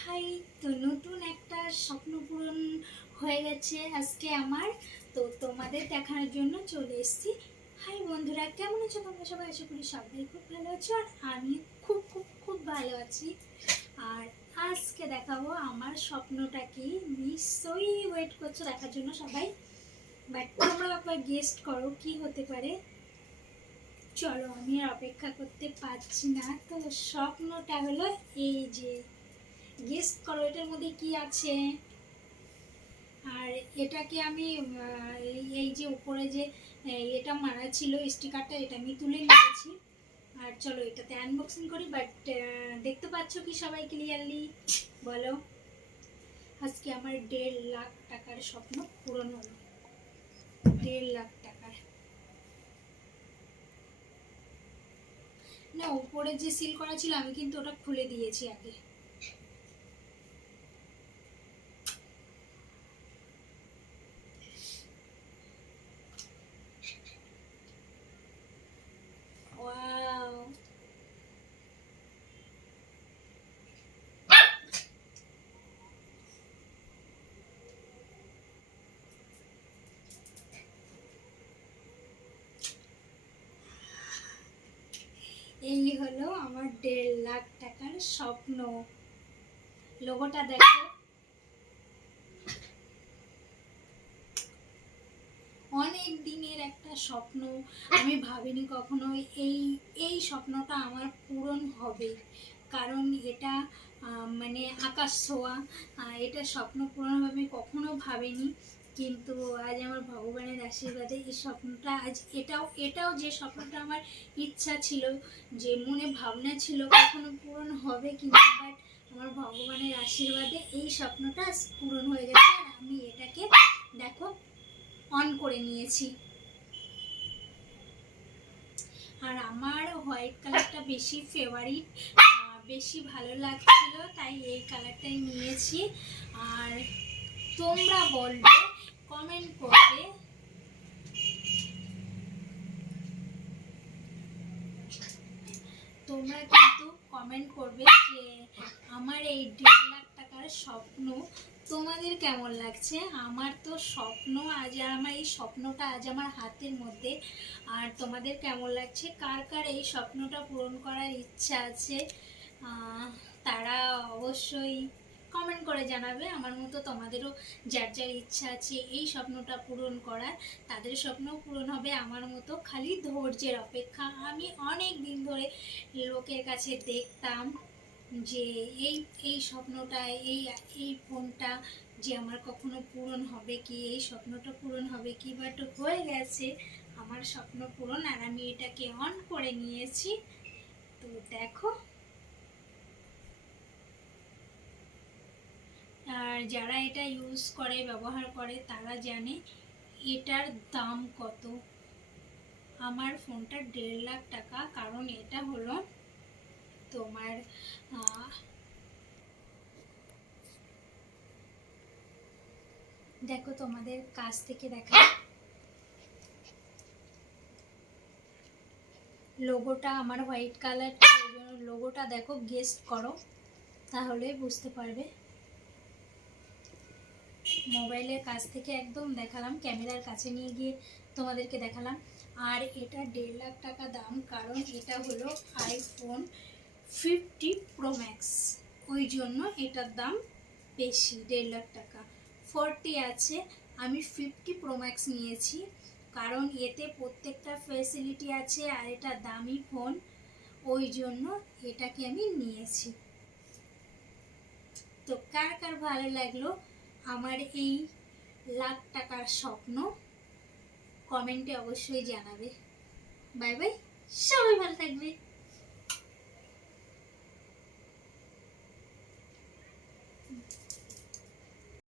High, তো নতুন একটা স্বপ্ন পূরণ হয়ে গেছে আজকে আমার। তো তোমাদের দেখানোর জন্য চলে এসেছি। হাই বন্ধুরা, কেমন আছো তোমরা সবাই? আশা করি সবাই খুব ভালো আছো। আর আমি খুব খুব খুব ভালো আছি। আর আজকে দেখাবো আমার স্বপ্নটা কি? নিশ্চয়ই ওয়েট করছ দেখার জন্য সবাই। বাট তোমরা একবার গেস্ট করো কি হতে পারে। চলো, আমি আর অপেক্ষা করতে পারছি না। তো স্বপ্নটা হলো এই যে গেস করো এটার মধ্যে কি আছে? আর এটাকে আমি এই- যে উপরে যে এটা মারা ছিল স্টিকারটা এটা আমি তুলে নিয়েছি। আর চলো এটাতে আনবক্সিং করি বাট দেখতে পাচ্ছ কি সবাই ক্লিয়ারলি বলো। আজকে আমার দেড় লাখ টাকার স্বপ্ন পূরণ হলো। দেড় লাখ টাকার। না, উপরে যে সিল করা ছিল, আমি কিন্তু ওটা খুলে দিয়েছি আগে। এই হলো আমার দেড় লাখ টাকার স্বপ্ন। লোগোটা দেখো। অনেক দিনের একটা স্বপ্ন। আমি ভাবিনি কখনো এই এই স্বপ্নটা আমার পূরণ হবে। কারণ এটা মানে আকাশ ছোঁয়া এটা স্বপ্ন পূরণ আমি কখনো ভাবিনি। কিন্তু আজ আমার ভগবানের আশীর্বাদে এই স্বপ্নটা আজ এটাও এটাও যে স্বপ্নটা আমার ইচ্ছা ছিল, যে মনে ভাবনা ছিল কখনো পূরণ হবে কি না বাট আমার ভগবানের আশীর্বাদে এই স্বপ্নটা পূরণ হয়ে গেছে আর আমি এটাকে দেখো অন করে নিয়েছি। আর আমার হোয়াইট কালারটা বেশি ফেভারিট বেশি ভালো লাগছিল, তাই এই কালারটাই নিয়েছি। আর তোমরা বলবে কমেন্ট করবে। তোমরা কিন্তু কমেন্ট করবে যে আমার এই দেড় লাখ টাকার স্বপ্ন তোমাদের কেমন লাগছে? আমার তো স্বপ্ন আজ আমার এই স্বপ্নটা আজ আমার হাতের মধ্যে। আর তোমাদের কেমন লাগছে? কার কার এই স্বপ্নটা পূরণ করার ইচ্ছা আছে? তারা অবশ্যই কমেন্ট করে জানাবে। আমার মতো তোমাদেরও যার যার ইচ্ছা আছে এই স্বপ্নটা পূরণ করার, তাদের স্বপ্নও পূরণ হবে আমার মতো খালি ধৈর্যের অপেক্ষা। আমি অনেক দিন ধরে লোকের কাছে দেখতাম যে এই এই স্বপ্নটা, এই এই ফোনটা যে আমার কখনো পূরণ হবে কি, এই স্বপ্নটা পূরণ হবে কি বাট হয়ে গেছে। আমার স্বপ্ন পূরণ আর আমি এটাকে অন করে নিয়েছি। তো দেখো আর যারা এটা ইউজ করে ব্যবহার করে তারা জানে এটার দাম কত। আমার ফোনটা দেড় লাখ টাকা কারণ এটা হলো তোমার দেখো তোমাদের কাছ থেকে দেখা লোগোটা আমার হোয়াইট কালার লোগোটা দেখো গেস্ট করো তাহলে বুঝতে পারবে। মোবাইলের কাছ থেকে একদম দেখালাম, ক্যামেরার কাছে নিয়ে গিয়ে তোমাদেরকে দেখালাম। আর এটা দেড় লাখ টাকা দাম, কারণ এটা হলো আইফোন ফিফটি প্রো ম্যাক্স ওই জন্য এটার দাম বেশি, দেড় লাখ টাকা। ফোরটি আছে, আমি ফিফটি প্রো ম্যাক্স নিয়েছি, কারণ এতে প্রত্যেকটা ফেসিলিটি আছে আর এটা দামি ফোন ওই জন্য এটাকে আমি নিয়েছি। তো কার কার ভালো লাগল? আমার এই লাখ টাকার স্বপ্ন কমেন্টে অবশ্যই জানাবে। বাই বাই সবাই ভালো থাকবে।